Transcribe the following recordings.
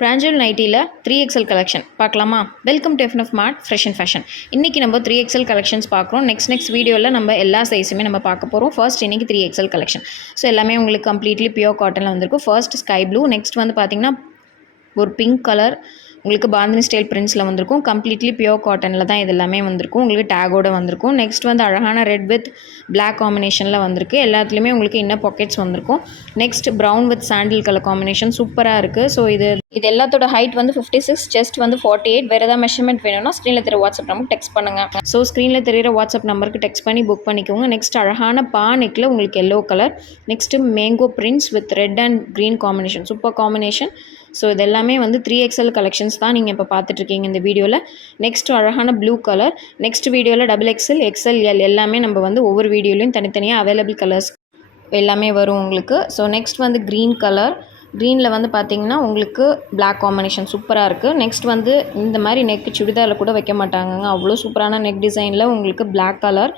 பிராஞ்சல் நைட்டியில் 3XL collection பார்க்கலாமா? Welcome to FF mart fresh and fashion. இன்றைக்கி நம்ம 3XL கலெக்ஷன்ஸ் பார்க்குறோம். நெக்ஸ்ட் வீடியோவில் நம்ம எல்லா சைஸுமே நம்ம பார்க்க போகிறோம். ஃபர்ஸ்ட் இன்றைக்கி 3XL கலெக்ஷன். ஸோ எல்லாமே உங்களுக்கு கம்ப்ளீட்லி பியூர் காட்டனில் வந்திருக்கும். ஃபர்ஸ்ட் ஸ்கை ப்ளூ, நெக்ஸ்ட் வந்து பார்த்திங்கன்னா ஒரு பிங்க் கலர் உங்களுக்கு பாந்தினி ஸ்டைல் பிரிண்ட்ஸில் வந்திருக்கும். கம்ப்ளீட்லி பியூர் காட்டனில் தான் இது எல்லாமே வந்திருக்கும். உங்களுக்கு டேகோடு வந்திருக்கும். நெக்ஸ்ட் வந்து அழகான ரெட் வித் பிளாக் காம்பினேஷனில் வந்திருக்கு. எல்லாத்துலேயுமே உங்களுக்கு இன்னர் பாக்கெட்ஸ் வந்திருக்கும். Next brown with sandal colour combination சூப்பராக இருக்குது. ஸோ இது எல்லாத்தோட ஹைட் வந்து 56, செஸ்ட் வந்து 48. வேறு ஏதாவது மெஷர்மெண்ட் வேணும்னா ஸ்க்ரீனில் தெரிய வாட்ஸ்அப் நம்பருக்கு டெக்ஸ்ட் பண்ணுங்கள். ஸோ ஸ்க்ரீனில் தெரியிற வாட்ஸ்அப் நம்பருக்கு டெக்ஸ்ட் பண்ணி புக் பண்ணிக்கோங்க. நெக்ஸ்ட் அழகான பா நெக்கில் உங்களுக்கு yellow colour, next mango prints with red and green combination, super combination. So இது எல்லாமே வந்து 3XL கலெக்ஷன்ஸ் தான் நீங்கள் இப்போ பார்த்துட்ருக்கீங்க இந்த வீடியோவில். நெக்ஸ்ட் அழகான ப்ளூ கலர். நெக்ஸ்ட் வீடியோவில் XXL, XLL எல்லாமே நம்ம வந்து ஒவ்வொரு வீடியோலையும் தனித்தனியாக அவைலபிள் கலர்ஸ் எல்லாமே வரும் உங்களுக்கு. ஸோ நெக்ஸ்ட் வந்து க்ரீன் கலர். க்ரீனில் வந்து பார்த்திங்கன்னா உங்களுக்கு பிளாக் காம்பினேஷன் சூப்பராக இருக்குது. நெக்ஸ்ட் வந்து இந்த மாதிரி நெக் சுடிதாரில் கூட வைக்க மாட்டாங்கங்க, அவ்வளோ சூப்பரான நெக் டிசைனில் உங்களுக்கு பிளாக் கலர்.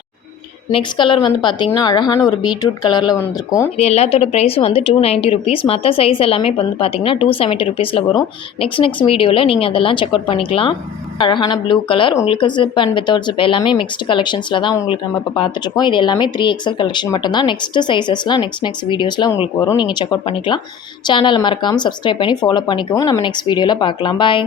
நெக்ஸ்ட் கலர் வந்து பார்த்திங்கன்னா அழகான ஒரு பீட்ரூட் கலரில் வந்திருக்கும். இது எல்லாத்தோட ப்ரைஸும் வந்து 290 ருபீஸ். மற்ற சைஸ் எல்லாமே இப்போ வந்து பார்த்திங்கன்னா 270 ருபீஸில் வரும். நெக்ஸ்ட் வீடியோவில் நீங்கள் அதெல்லாம் செக் அவுட் பண்ணிக்கலாம். அழகான ப்ளூ கலர் உங்களுக்கு ஜிப் அண்ட் வித்தவுட் ஜிப் எல்லாமே மிக்ஸ்டு கலெக்ஷன்ஸில் தான் உங்களுக்கு நம்ம இப்போ பார்த்துட்ருக்கோம். இது எல்லாமே 3XL கலெக்ஷன் மட்டும்தான். நெக்ஸ்ட் சைஸஸ்லாம் நெக்ஸ்ட் வீடியோஸில் உங்களுக்கு வரும். நீங்கள் செக் அவுட் பண்ணிக்கலாம். சேனலை மறக்காமல் சப்ஸ்கிரைப் பண்ணி ஃபாலோ பண்ணிக்கோங்க. நம்ம நெக்ஸ்ட் வீடியோவில் பார்க்கலாம். பாய்.